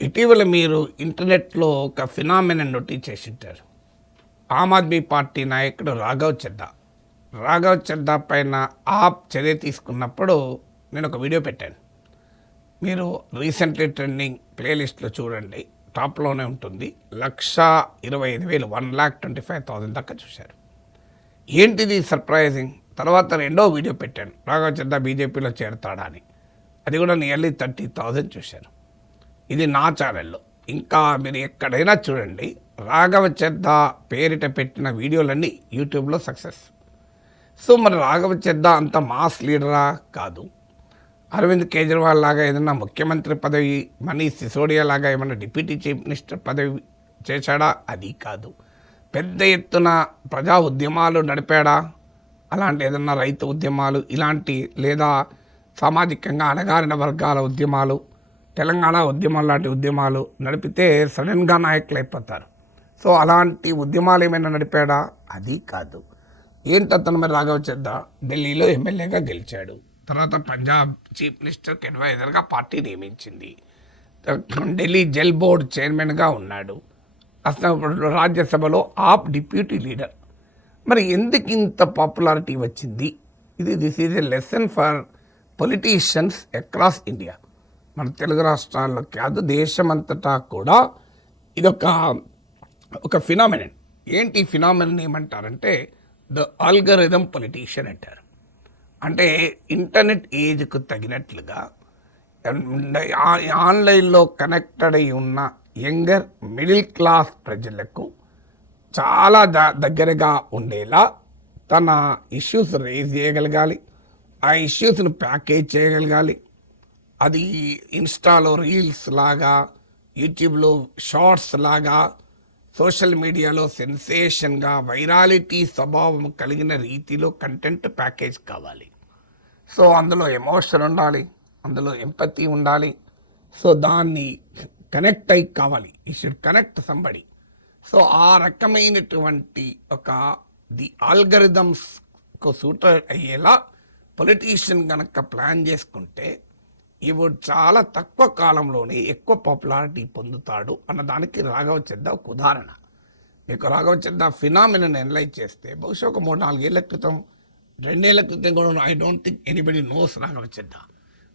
ఇటీవల మీరు ఇంటర్నెట్లో ఒక ఫినామినన్ నోటీస్ చేసింటారు. ఆమ్ ఆద్మీ పార్టీ నాయకుడు రాఘవ్ చద్దా పైన ఆప్ చర్య తీసుకున్నప్పుడు నేను ఒక వీడియో పెట్టాను. మీరు రీసెంట్లీ ట్రెండింగ్ ప్లేలిస్ట్లో చూడండి, టాప్లోనే ఉంటుంది. 1,25,000 1,25,000 దాకా చూశారు. ఏంటిది సర్ప్రైజింగ్. తర్వాత రెండో వీడియో పెట్టాను, రాఘవ్ చద్దా బీజేపీలో చేరతాడా అని. అది కూడా నియర్లీ 30,000 చూశారు. ఇది నా ఛానల్లో. ఇంకా మీరు ఎక్కడైనా చూడండి, రాఘవ చద్దా పేరిట పెట్టిన వీడియోలన్నీ యూట్యూబ్లో సక్సెస్. సో మరి రాఘవ చద్దా అంత మాస్ లీడరా? కాదు. అరవింద్ కేజ్రీవాల్ లాగా ఏదైనా ముఖ్యమంత్రి పదవి, మనీష్ సిసోడియా లాగా ఏమైనా డిప్యూటీ చీఫ్ మినిస్టర్ పదవి చేశాడా? అది కాదు. పెద్ద ఎత్తున ప్రజా ఉద్యమాలు నడిపాడా? అలాంటి ఏదన్నా రైతు ఉద్యమాలు ఇలాంటి, లేదా సామాజికంగా అణగారిన వర్గాల ఉద్యమాలు, తెలంగాణ ఉద్యమం లాంటి ఉద్యమాలు నడిపితే సడన్గా నాయకులు అయిపోతారు. సో అలాంటి ఉద్యమాలు ఏమైనా నడిపాడా? అది కాదు. ఏంటతను మరి రాఘవ్ చద్దా ఢిల్లీలో ఎమ్మెల్యేగా గెలిచాడు. తర్వాత పంజాబ్ చీఫ్ మినిస్టర్కి అడ్వైజర్గా పార్టీ నియమించింది. ఢిల్లీ జల్ బోర్డ్ చైర్మన్గా ఉన్నాడు. అసలు రాజ్యసభలో ఆప్ డిప్యూటీ లీడర్. మరి ఎందుకు ఇంత పాపులారిటీ వచ్చింది? This is a lesson for politicians across India. మన తెలుగు రాష్ట్రాల్లో కాదు, దేశమంతటా కూడా ఇదొక ఫినామినన్. ఏంటి ఫినామినన్ ఏమంటారంటే ద ఆల్గరిథం పొలిటీషియన్ అంటారు. అంటే ఇంటర్నెట్ ఏజ్కు తగినట్లుగా ఆన్లైన్లో కనెక్టెడ్ అయి ఉన్న యంగర్ మిడిల్ క్లాస్ ప్రజలకు చాలా దగ్గరగా ఉండేలా తన ఇష్యూస్ రేజ్ చేయగలగాలి, ఆ ఇష్యూస్ను ప్యాకేజ్ చేయగలగాలి. అది ఇన్స్టాలో రీల్స్ లాగా, యూట్యూబ్లో షార్ట్స్ లాగా, సోషల్ మీడియాలో సెన్సేషన్గా, వైరాలిటీ స్వభావం కలిగిన రీతిలో కంటెంట్ ప్యాకేజ్ కావాలి. సో అందులో ఎమోషన్ ఉండాలి, అందులో ఎంపతి ఉండాలి. సో దాన్ని కనెక్ట్ అయి కావాలి. You should connect somebody. So ఆ రకమైనటువంటి ది ఆల్గరిథమ్స్కు సూటర్ అయ్యేలా పొలిటీషియన్ కనుక ప్లాన్ చేసుకుంటే ఇవి చాలా తక్కువ కాలంలోనే ఎక్కువ పాపులారిటీ పొందుతాడు అన్నదానికి రాఘవ్ చద్దా ఒక ఉదాహరణ. మీకు రాఘవ్ చద్దా ఫినామినన్ అనలైజ్ చేస్తే బహుశా ఒక 3-4 ఏళ్ల క్రితం, 2 ఏళ్ల క్రితం కూడా I don't think anybody knows Raghav Chadha.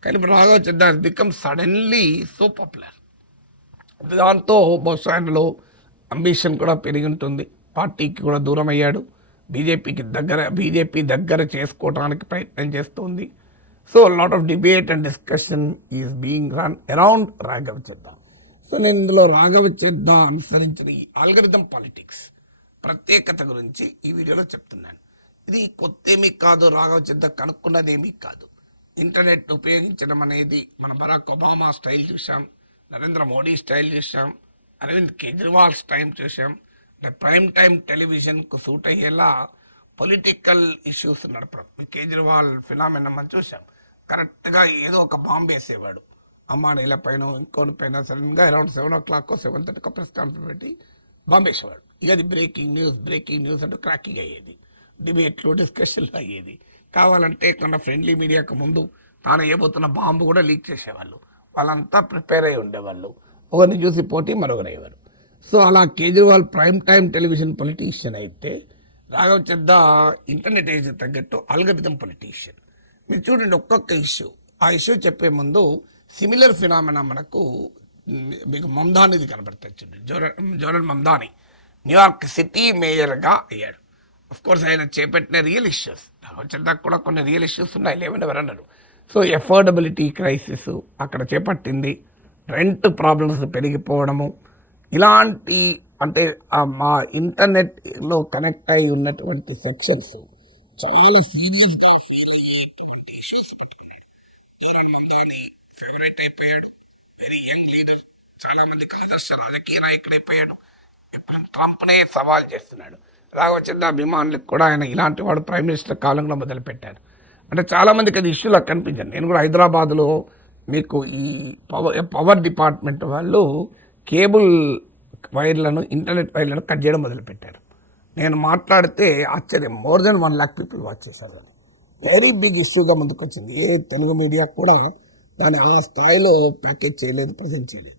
కానీ ఇప్పుడు Raghav Chadha has become suddenly so popular. దాంతో బహుశా ఆయనలో అంబిషన్ కూడా పెరిగి ఉంటుంది. పార్టీకి కూడా దూరం అయ్యాడు. బీజేపీ దగ్గర చేసుకోవడానికి ప్రయత్నం చేస్తుంది. So lot of debate and discussion is being run around Raghav Chadha. So నేను ఇందులో రాఘవ్ చద్దా అనుసరించిన ఈ ఆల్గరిథం పాలిటిక్స్ ప్రత్యేకత గురించి ఈ వీడియోలో చెప్తున్నాను. ఇది కొత్తేమీ కాదు, రాఘవ్ చద్దా కనుక్కున్నదేమీ కాదు. ఇంటర్నెట్ ఉపయోగించడం అనేది మన బరాక్ ఒబామా స్టైల్ చూసాం, నరేంద్ర మోడీ స్టైల్ చూసాం, అరవింద్ కేజ్రీవాల్ స్టైల్ చూసాం. ప్రైమ్ టైం టెలివిజన్కు సూట్ అయ్యేలా పొలిటికల్ ఇష్యూస్ నడపడం. కేజ్రీవాల్ ఫినామినన్ మనం చూసాం. కరెక్ట్గా ఏదో ఒక బాంబు వేసేవాడు, అమ్మానీల పైన ఇంకోని పైన. సడన్గా అరౌండ్ 7 o'clock 7:30 ప్రెస్ కాన్ఫరెన్స్ పెట్టి బాంబు వేసేవాడు. ఇక అది బ్రేకింగ్ న్యూస్ అంటూ క్రాకింగ్ అయ్యేది, డిబేట్లు డిస్కషన్లు అయ్యేది. కావాలంటే కొన్న ఫ్రెండ్లీ మీడియాకు ముందు తాను వేయబోతున్న బాంబు కూడా లీక్ చేసేవాళ్ళు. వాళ్ళంతా ప్రిపేర్ అయి ఉండేవాళ్ళు. ఒకరిని చూసి పోటీ మరొకరయ్యేవారు. సో అలా Kejriwal prime time television politician అయితే, రాఘవ్ చద్దా ఇంటర్నెట్ ఏజ్ తగ్గట్టు ఆల్గరిథం పొలిటీషియన్. మీరు చూడండి ఒక్కొక్క ఇష్యూ, ఆ ఇష్యూ చెప్పే ముందు సిమిలర్ ఫినామినా మనకు మీకు మమ్దానిది కనబడుతుంది. చూడండి, జోరల్ మమ్దాని న్యూయార్క్ సిటీ మేయర్గా అయ్యాడు. కోర్స్ ఆయన చేపట్టిన రియల్ ఇష్యూస్, రాఘవ్ చద్దా కూడా కొన్ని రియల్ ఇష్యూస్ ఉన్నాయి, లేవని ఎవరన్నారు. సో ఎఫోర్డబిలిటీ క్రైసిస్ అక్కడ చేపట్టింది, రెంట్ ప్రాబ్లమ్స్ పెరిగిపోవడము, ఇలాంటి అంటే మా ఇంటర్నెట్లో కనెక్ట్ అయి ఉన్నటువంటి సెక్షన్స్ చాలా సీరియస్గా ఫీల్ అయ్యేటువంటి ఇష్యూస్ పట్టుకున్నాడు. జోరల్ మమ్దాని ఫేవరెట్ అయిపోయాడు, వెరీ యంగ్ లీడర్, చాలామందికి ఆదర్శ రాజకీయ నాయకుడు అయిపోయాడు. ఎప్పుడు ట్రంప్నే సవాల్ చేస్తున్నాడు. రాఘవ్ చద్దా అభిమానులకు కూడా ఆయన ఇలాంటి వాడు ప్రైమ్ మినిస్టర్ కాలంలో మొదలుపెట్టారు. అంటే చాలామందికి అది ఇష్యూలా కనిపించాను. నేను కూడా హైదరాబాద్లో మీకు ఈ పవర్ డిపార్ట్మెంట్ వాళ్ళు కేబుల్ వైర్లను, ఇంటర్నెట్ వైర్లను కట్ చేయడం మొదలుపెట్టారు. నేను మాట్లాడితే ఆశ్చర్యం, more than 1 lakh people watch చేశారు. వెరీ బిగ్ ఇష్యూగా ముందుకు వచ్చింది. ఏ తెలుగు మీడియా కూడా దాన్ని ఆ స్థాయిలో ప్యాకేజ్ చేయలేదు, ప్రజెంట్ చేయలేదు.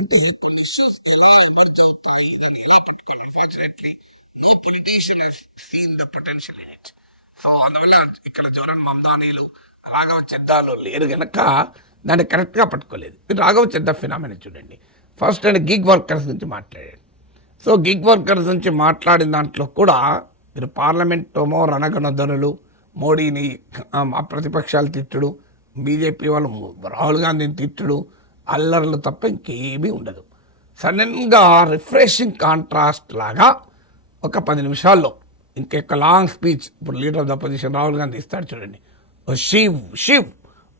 అంటే కొన్ని ఇష్యూస్ ఎలా ఎమర్జ్ అవుతాయి, దాన్ని ఎలా పట్టుకోవాలి. Unfortunately no politician has seen the potential in it. So అందువల్ల ఇక్కడ జోరన్ మమ్దానీలు, రాఘవ చెద్దాలు లేరు గనక దాన్ని కరెక్ట్గా పట్టుకోలేదు. రాఘవ చెద్దా ఫినామినా చూడండి. ఫస్ట్ అండ్ గిగ్ వర్కర్స్ నుంచి మాట్లాడాడు. సో గిగ్ వర్కర్స్ నుంచి మాట్లాడిన దాంట్లో కూడా మీరు పార్లమెంటోమో రణగణధనులు, మోడీని ప్రతిపక్షాలు తిట్టుడు, బీజేపీ వాళ్ళు రాహుల్ గాంధీని తిట్టుడు, అల్లర్లు తప్ప ఇంకేమీ ఉండదు. సడన్గా రిఫ్రెషింగ్ కాంట్రాస్ట్ లాగా ఒక 10 నిమిషాల్లో ఇంకొక లాంగ్ స్పీచ్ ఇప్పుడు leader of the opposition Rahul Gandhi ఇస్తాడు చూడండి. శివ్ శివ్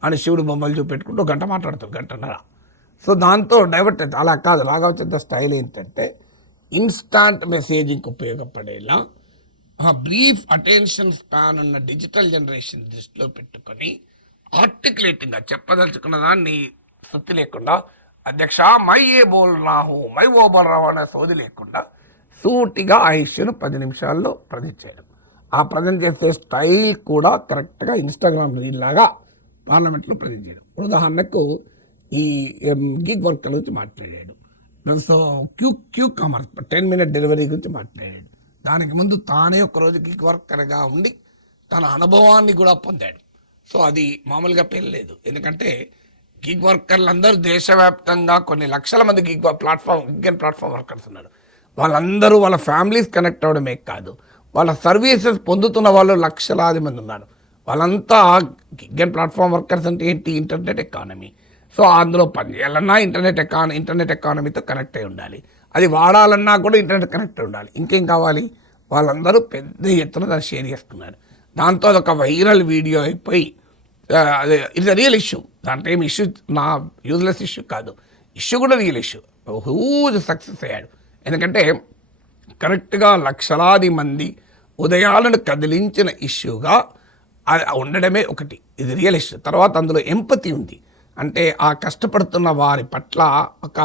అని శివుడు బొమ్మలు చూపెట్టుకుంటూ గంట మాట్లాడతారు, గంటన్నర. సో దాంతో డైవర్ట్ అవుతుంది. అలా కాదు, రాఘవ చెద్ద స్టైల్ ఏంటంటే ఇన్స్టాంట్ మెసేజింగ్కి ఉపయోగపడేలా బ్రీఫ్ అటెన్షన్ స్పాన్ ఉన్న డిజిటల్ జనరేషన్ దృష్టిలో పెట్టుకొని ఆర్టికులేటింగ్గా చెప్పదలుచుకున్న దాన్ని శృతి లేకుండా అధ్యక్ష మై ఏ బోల్ రాహు మై ఓ బోల్ రాహు అనే సోది లేకుండా సూటిగా ఆ ఇష్యూను 10 నిమిషాల్లో ప్రజెంట్ చేయడం. ఆ ప్రజెంట్ చేసే స్టైల్ కూడా కరెక్ట్గా ఇన్స్టాగ్రామ్ రీల్ లాగా పార్లమెంట్లో ప్రజెంట్ చేయడం. ఉదాహరణకు ఈ గిగ్ వర్కర్ గురించి మాట్లాడాడు. So Q commerce 10 minute delivery గురించి మాట్లాడాడు. దానికి ముందు తానే ఒకరోజు గిగ్ వర్కర్గా ఉండి తన అనుభవాన్ని కూడా పొందాడు. సో అది మామూలుగా పెళ్ళలేదు. ఎందుకంటే గిగ్ వర్కర్లు అందరూ దేశవ్యాప్తంగా కొన్ని లక్షల మంది గిగ్ ప్లాట్ఫామ్ వర్కర్స్ ఉన్నారు. వాళ్ళందరూ వాళ్ళ ఫ్యామిలీస్ కనెక్ట్ అవ్వడమే కాదు, వాళ్ళ సర్వీసెస్ పొందుతున్న వాళ్ళు లక్షలాది మంది ఉన్నారు. వాళ్ళంతా గిగ్ ప్లాట్ఫామ్ వర్కర్స్ అంటే ఏంటి? Internet economy. సో అందులో పనిచేయాలన్నా ఇంటర్నెట్ ఎకానమీతో కనెక్ట్ అయి ఉండాలి. అది వాడాలన్నా కూడా ఇంటర్నెట్ కనెక్ట్ అయి ఉండాలి. ఇంకేం కావాలి? వాళ్ళందరూ పెద్ద ఎత్తున దాన్ని షేర్ చేస్తున్నారు. దాంతో అదొక వైరల్ వీడియో అయిపోయి అదే ఇట్స్ అ రియల్ ఇష్యూ. దాంట్లో ఏమి ఇష్యూ నా యూజ్లెస్ ఇష్యూ కాదు, ఇష్యూ కూడా రియల్ ఇష్యూ. హ్యూజ్ సక్సెస్ అయ్యాడు. ఎందుకంటే కరెక్ట్గా లక్షలాది మంది ఉదయాలను కదిలించిన ఇష్యూగా ఉండడమే ఒకటి, ఇది రియల్ ఇష్యూ. తర్వాత అందులో ఎంపతి ఉంది. అంటే ఆ కష్టపడుతున్న వారి పట్ల ఒక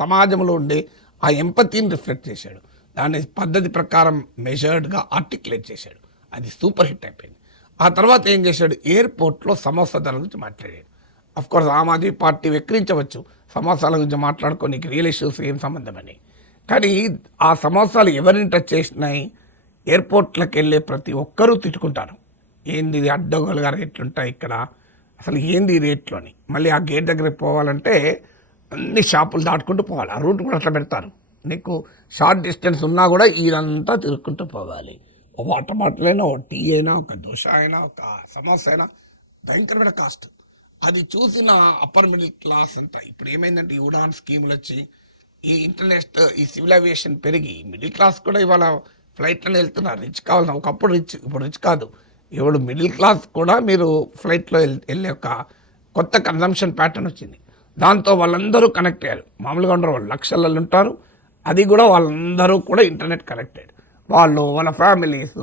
సమాజంలో ఉండే ఆ ఎంపతిని రిఫ్లెక్ట్ చేశాడు. దాన్ని పద్ధతి ప్రకారం మెజర్డ్గా ఆర్టికులేట్ చేశాడు. అది సూపర్ హిట్ అయిపోయింది. ఆ తర్వాత ఏం చేశాడు? ఎయిర్పోర్ట్లో సమోసా ధరల గురించి మాట్లాడాడు. అఫ్కోర్స్ ఆమ్ ఆద్మీ పార్టీ వెక్కిరించవచ్చు, సమోసాల గురించి మాట్లాడుకోనికి రియల్ ఇష్యూస్ ఏం సంబంధమని. కానీ ఆ సమోసాలు ఎవరిని టచ్ చేసినాయి? ఎయిర్పోర్ట్లకు వెళ్ళే ప్రతి ఒక్కరూ తిట్టుకుంటారు. ఏంది ఇది అడ్డగోలుగా రేట్లుంటాయి ఇక్కడ, అసలు ఏంది ఈ రేట్లోని. మళ్ళీ ఆ గేట్ దగ్గరికి పోవాలంటే అన్ని షాపులు దాటుకుంటూ పోవాలి. ఆ రూట్ కూడా అట్లా పెడతారు. నీకు షార్ట్ డిస్టెన్స్ ఉన్నా కూడా ఇదంతా తిరుక్కుంటూ పోవాలి. ఒక వాటర్ బాటిల్ అయినా, ఒక టీ అయినా, ఒక దోశ అయినా, ఒక సమోసా అయినా భయంకరమైన కాస్ట్. అది చూసిన అప్పర్ మిడిల్ క్లాస్ అంతా ఇప్పుడు ఏమైందంటే ఈ ఉడాన్ స్కీములు వచ్చి ఈ ఇంటర్నేషనల్ ఈ సివిల్ ఏవియేషన్ పెరిగి మిడిల్ క్లాస్ కూడా ఇవాళ ఫ్లైట్లోనే వెళ్తున్నారు. రిచ్ కావాలన్నా, ఒకప్పుడు రిచ్, ఇప్పుడు రిచ్ కాదు. ఇప్పుడు మిడిల్ క్లాస్ కూడా మీరు ఫ్లైట్లో వెళ్ళే ఒక కొత్త కన్జంప్షన్ ప్యాటర్న్ వచ్చింది. దాంతో వాళ్ళందరూ కనెక్ట్ అయ్యారు. మామూలుగా ఉండరు, వాళ్ళు లక్షలలో ఉంటారు. అది కూడా వాళ్ళందరూ కూడా ఇంటర్నెట్ కనెక్టెడ్. వాళ్ళ ఫ్యామిలీస్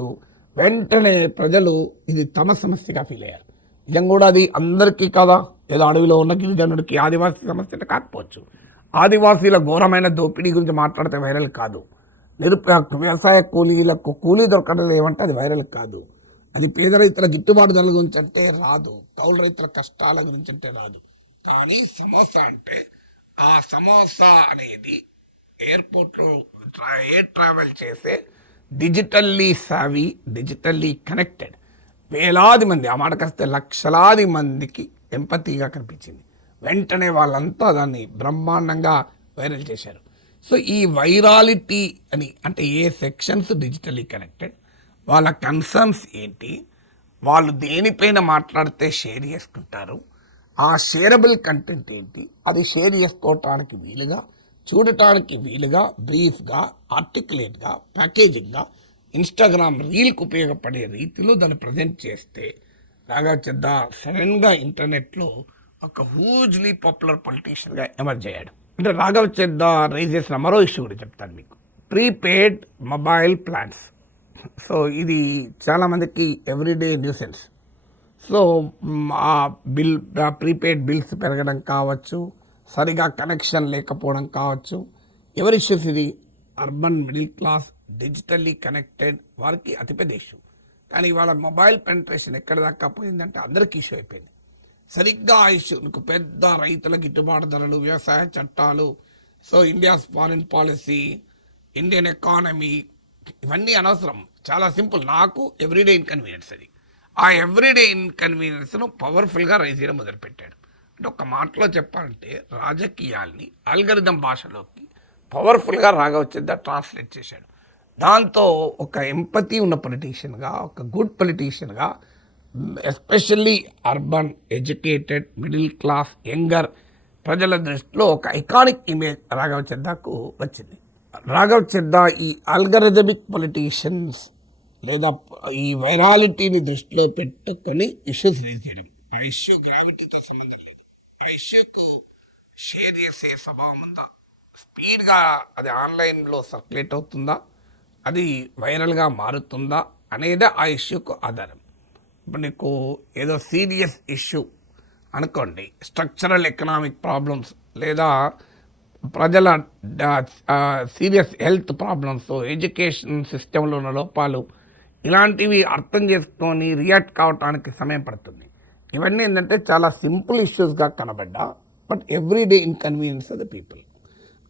వెంటనే ప్రజలు ఇది తమ సమస్యగా ఫీల్ అయ్యారు. నిజం కూడా అది అందరికీ కదా, ఏదో అడవిలో ఉన్న గిరిజనుడికి ఆదివాసీ సమస్య కాకపోవచ్చు. ఆదివాసీల ఘోరమైన దోపిడీ గురించి మాట్లాడితే వైరల్ కాదు. వ్యవసాయ కూలీలకు కూలీ దొరకడం ఏమంటే అది వైరల్ కాదు. అది పేద రైతుల గిట్టుబాటు ధరల గురించి అంటే రాదు, కౌలు రైతుల కష్టాల గురించి అంటే రాదు. కానీ సమోసా అంటే ఆ సమోసా అనేది ఎయిర్పోర్ట్లో ఎయిర్ ట్రావెల్ చేసే డిజిటల్లీ సావీ, డిజిటల్లీ కనెక్టెడ్ వేలాది మంది, ఆ మాటకొస్తే లక్షలాది మందికి ఎంపతిగా కనిపించింది. వెంటనే వాళ్ళంతా దాన్ని బ్రహ్మాండంగా వైరల్ చేశారు. సో ఈ వైరాలిటీ అని అంటే ఏ సెక్షన్స్ డిజిటల్లీ కనెక్టెడ్, వాళ్ళ కన్సర్న్స్ ఏంటి, వాళ్ళు దేనిపైన మాట్లాడితే షేర్ చేసుకుంటారు, ఆ షేరబుల్ కంటెంట్ ఏంటి, అది షేర్ చేసుకోవటానికి వీలుగా, చూడటానికి వీలుగా, బ్రీఫ్గా, ఆర్టికులేట్గా, ప్యాకేజింగ్గా ఇన్స్టాగ్రామ్ రీల్కి ఉపయోగపడే రీతిలో దాన్ని ప్రజెంట్ చేస్తే రాఘవ చెద్దా సడన్గా ఇంటర్నెట్లో ఒక హ్యూజ్లీ పాపులర్ పొలిటీషియన్గా ఎమర్జ్ అయ్యాడు. అంటే రాఘవ చెద్దా రైజ్ చేసిన మరో ఇష్యూ కూడా చెప్తాను మీకు, ప్రీపెయిడ్ మొబైల్ ప్లాన్స్. సో ఇది చాలామందికి ఎవ్రీడే న్యూసెన్స్. సో ఆ ప్రీపెయిడ్ బిల్స్ పెరగడం కావచ్చు, సరిగా కనెక్షన్ లేకపోవడం కావచ్చు. ఎవరి ఇష్యూస్ ఇది? Urban middle class digitally connected వారికి అతిపెద్ద ఇష్యూ. కానీ ఇవాళ మొబైల్ పెనిట్రేషన్ ఎక్కడ దాకా పోయిందంటే అందరికీ ఇష్యూ అయిపోయింది. సరిగ్గా ఆ ఇష్యూ నీకు పెద్ద రైతుల గిట్టుబాటు ధరలు, వ్యవసాయ చట్టాలు, so India's foreign policy, Indian economy, ఇవన్నీ అనవసరం. చాలా సింపుల్. నాకు ఎవ్రీడే ఇన్కన్వీనియన్స్ అది. ఆ ఎవ్రీడే ఇన్కన్వీనియన్స్ను పవర్ఫుల్గా రైజ్ చేయడం మొదలుపెట్టాడు. అంటే ఒక మాటలో చెప్పాలంటే రాజకీయాల్ని అల్గరిథం భాషలోకి పవర్ఫుల్గా రాఘవచంద్ర ట్రాన్స్లేట్ చేశాడు. దాంతో ఒక ఎంపతి ఉన్న పొలిటీషియన్గా, ఒక గుడ్ పొలిటీషియన్గా, especially urban, educated, middle class, younger ప్రజల దృష్టిలో ఒక ఐకానిక్ ఇమేజ్ రాఘవచంద్రకు వచ్చింది. రాఘవచంద్ర ఈ అల్గరిథమిక్ పొలిటీషియన్స్ లేదా ఈ వైరాలిటీని దృష్టిలో పెట్టుకొని ఇష్యూస్ రేజ్ చేయడం. ఆ ఇష్యూ గ్రావిటీతో సంబంధం లేదు. ఆ ఇష్యూకు షేర్ చేసే స్వభావం ఉందా, స్పీడ్గా అది ఆన్లైన్లో సర్క్యులేట్ అవుతుందా, అది వైరల్గా మారుతుందా అనేది ఆ ఇష్యూకు ఆధారం. ఇప్పుడు నీకు ఏదో సీరియస్ ఇష్యూ అనుకోండి, స్ట్రక్చరల్ ఎకనామిక్ ప్రాబ్లమ్స్ లేదా ప్రజల సీరియస్ హెల్త్ ప్రాబ్లమ్స్, ఎడ్యుకేషన్ సిస్టంలో ఉన్న లోపాలు, ఇలాంటివి అర్థం చేసుకొని రియాక్ట్ కావటానికి సమయం పడుతుంది. ఇవన్నీ ఏంటంటే చాలా సింపుల్ ఇష్యూస్గా కనబడ్డా, but everyday inconvenience of the people.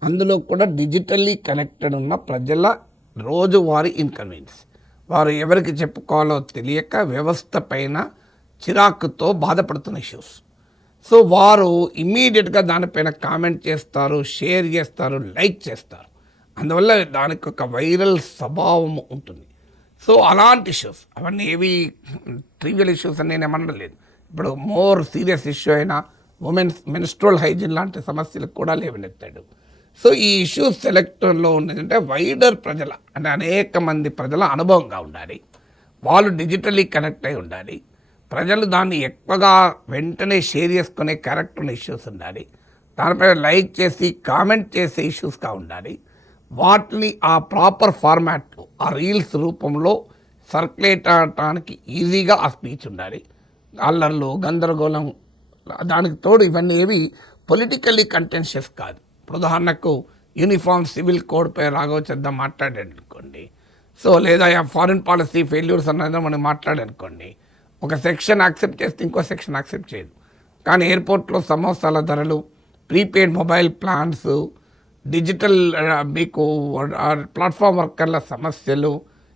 అందులో కూడా డిజిటల్లీ కనెక్టెడ్ ఉన్న ప్రజల రోజువారీ ఇన్కన్వీనియన్స్. వారు ఎవరికి చెప్పుకోవాలో తెలియక వ్యవస్థ పైన చిరాకుతో బాధపడుతున్న ఇష్యూస్. సో వారు ఇమ్మీడియట్గా దానిపైన కామెంట్ చేస్తారు, షేర్ చేస్తారు, లైక్ చేస్తారు. అందువల్ల దానికి ఒక వైరల్ స్వభావం ఉంటుంది. సో అలాంటి ఇష్యూస్ అవన్నీ ఏవి ట్రివియల్ ఇష్యూస్ అని నేను ఏమనడం లేదు. ఇప్పుడు మోర్ సీరియస్ ఇష్యూ అయినా ఉమెన్స్ మెన్స్ట్రువల్ హైజీన్ లాంటి సమస్యలకు కూడా లేవనెత్తాడు. సో ఈ ఇష్యూస్ సెలెక్టర్లో ఉన్నదంటే వైడర్ ప్రజల, అంటే అనేక మంది ప్రజల అనుభవంగా ఉండాలి. వాళ్ళు డిజిటల్లీ కనెక్ట్ అయి ఉండాలి. ప్రజలు దాన్ని ఎక్కువగా వెంటనే షేర్ చేసుకునే క్యారెక్టర్ ఉన్న ఇష్యూస్ ఉండాలి. దానిపై లైక్ చేసి కామెంట్ చేసే ఇష్యూస్గా ఉండాలి. వాటిని ఆ ప్రాపర్ ఫార్మాట్లో, ఆ రీల్స్ రూపంలో సర్క్యులేట్ అవడానికి ఈజీగా ఆ స్పీచ్ ఉండాలి. అల్లర్లు, గందరగోళం, దానికి తోడు ఇవన్నీ ఏవి పొలిటికల్లీ కంటెన్షియస్ కాదు. ఇప్పుడు ఉదాహరణకు యూనిఫామ్ సివిల్ కోడ్పై రాఘవచంద్ర మాట్లాడాడు అనుకోండి, సో లేదా ఫారిన్ పాలసీ ఫెయిల్యూర్స్ అన్నది మనం మాట్లాడనుకోండి, ఒక సెక్షన్ యాక్సెప్ట్ చేస్తే ఇంకో సెక్షన్ యాక్సెప్ట్ చేయదు. కానీ ఎయిర్పోర్ట్లో సమోసాల ధరలు, ప్రీపెయిడ్ మొబైల్ ప్లాన్స్, డిజిటల్ మీకు ప్లాట్ఫామ్ వర్కర్ల సమస్యలు,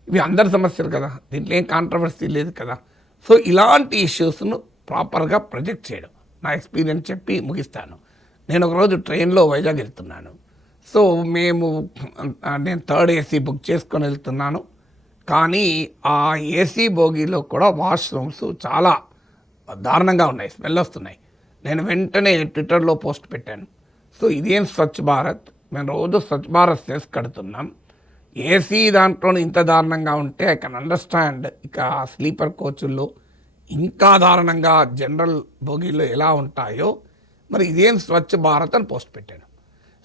ఇవి అందరి సమస్యలు కదా, దీంట్లో ఏం కాంట్రవర్సీ లేదు కదా. సో ఇలాంటి ఇష్యూస్ను ప్రాపర్గా ప్రొజెక్ట్ చేయడం నా ఎక్స్పీరియన్స్ చెప్పి ముగిస్తాను. నేను ఒకరోజు ట్రైన్లో వైజాగ్ వెళ్తున్నాను. సో నేను థర్డ్ ఏసీ బుక్ చేసుకొని వెళ్తున్నాను. కానీ ఆ ఏసీ బోగీలో కూడా వాష్రూమ్స్ చాలా దారుణంగా ఉన్నాయి, స్మెల్ వస్తున్నాయి. నేను వెంటనే ట్విట్టర్లో పోస్ట్ పెట్టాను. సో ఇదేం స్వచ్ఛ భారత్, మేము రోజు స్వచ్ఛ భారత్ సెస్ కడుతున్నాం, ఏసీ దాంట్లో ఇంత దారుణంగా ఉంటే ఐ కెన్ అండర్స్టాండ్ ఇక స్లీపర్ కోచుల్లో ఇంకా దారుణంగా జనరల్ బోగీలో ఎలా ఉంటాయో, మరి ఇదేం స్వచ్ఛ భారత్ అని పోస్ట్ పెట్టాను.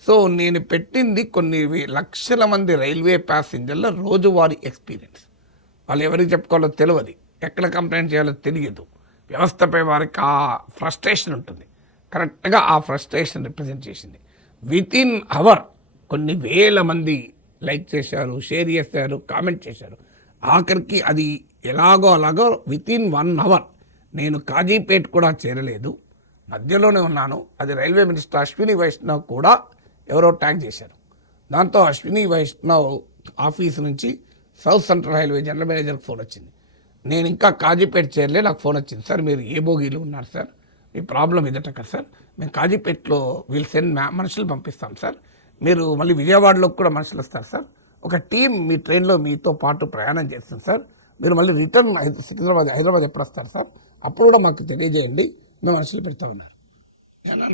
సో నేను పెట్టింది కొన్ని లక్షల మంది రైల్వే ప్యాసింజర్ల రోజువారీ ఎక్స్పీరియన్స్. వాళ్ళు ఎవరికి చెప్పుకోవాలో తెలియదు, ఎక్కడ కంప్లైంట్ చేయాలో తెలియదు. వ్యవస్థపై వారికి ఆ ఫ్రస్ట్రేషన్ ఉంటుంది. కరెక్ట్గా ఆ ఫ్రస్ట్రేషన్ రిప్రజెంట్ చేసింది. వితిన్ అవర్ కొన్ని వేల మంది లైక్ చేశారు, షేర్ చేశారు, కామెంట్ చేశారు. ఆఖరికి అది ఎలాగో అలాగో వితిన్ 1 అవర్ నేను కాజీపేట్ కూడా చేరలేదు, మధ్యలోనే ఉన్నాను. అది రైల్వే మినిస్టర్ అశ్విని వైష్ణవ్ కూడా ఎవరో ట్యాగ్ చేశారు. దాంతో అశ్విని వైష్ణవ్ ఆఫీస్ నుంచి సౌత్ సెంట్రల్ రైల్వే జనరల్ మేనేజర్కి ఫోన్ వచ్చింది. నేను ఇంకా కాజీపేట చేరలే, నాకు ఫోన్ వచ్చింది. సార్ మీరు ఏ బోగీలు ఉన్నారు సార్, మీ ప్రాబ్లం ఇదట కదా సార్, మేము కాజీపేటలో వీల్ సెండ్ మనుషులు పంపిస్తాం సార్, మీరు మళ్ళీ విజయవాడలోకి కూడా మనుషులు వస్తారు సార్, ఒక టీం మీ ట్రైన్లో మీతో పాటు ప్రయాణం చేస్తుంది సార్, మీరు మళ్ళీ రిటర్న్ హైదరాబాద్ ఎప్పుడు వస్తారు సార్, అప్పుడు కూడా మాకు తెలియజేయండి, మేము మనుషులు పెడతామన్నారు.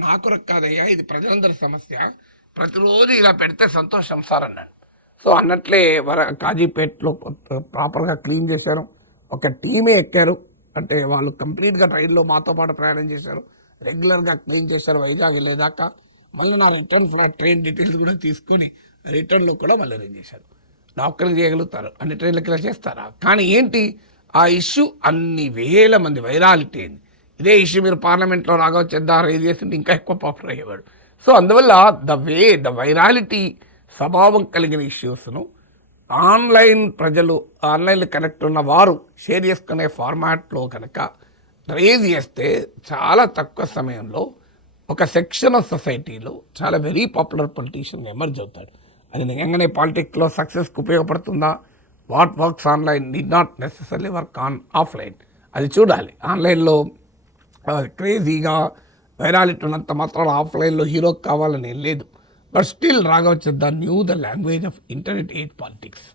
నా కొరకు కాదయ్యా, ఇది ప్రజలందరి సమస్య, ప్రతిరోజు ఇలా పెడితే సంతోషం సార్ అన్నాడు. సో అన్నట్లే కాజీపేటలో ప్రాపర్గా క్లీన్ చేశారు, ఒక టీమే ఎక్కారు. అంటే వాళ్ళు కంప్లీట్గా ట్రైన్లో మాతో పాటు ప్రయాణం చేశారు, రెగ్యులర్గా క్లీన్ చేశారు వైజాగ్ వెళ్ళేదాకా. మళ్ళీ నా రిటర్న్ ఫ్లైట్ ట్రైన్ డీటెయిల్స్ కూడా తీసుకొని రిటర్న్లో కూడా మళ్ళీ అరేంజ్ చేశారు. నా ఒక్కరికి చేయగలుగుతారు, అన్ని ట్రైన్లకి ఇలా చేస్తారా? కానీ ఏంటి ఆ ఇష్యూ అన్ని వేల మంది వైరాలిటీ అయింది. ఇదే ఇష్యూ మీరు పార్లమెంట్లో రాఘవచంద్ర రైజ్ చేస్తుంటే ఇంకా ఎక్కువ పాపులర్ అయ్యేవాడు. సో అందువల్ల ద వైరాలిటీ స్వభావం కలిగిన ఇష్యూస్ను ప్రజలు ఆన్లైన్లో కనెక్ట్ ఉన్న వారు షేర్ చేసుకునే ఫార్మాట్లో కనుక రైజ్ చేస్తే చాలా తక్కువ సమయంలో ఒక సెక్షన్ ఆఫ్ సొసైటీలో చాలా వెరీ పాపులర్ పొలిటీషియన్ ఎమర్జ్ అవుతాడు. అది నిజంగానే పాలిటిక్స్లో సక్సెస్కి ఉపయోగపడుతుందా? What works online need not necessary work on offline. అది చూడాలి. ఆన్లైన్లో క్రేజీగా వైరాలిటీ ఉన్నంత మాత్రం ఆఫ్లైన్లో హీరో కావాలని ఏం లేదు. But still Raghava Chadha new the language of internet age politics.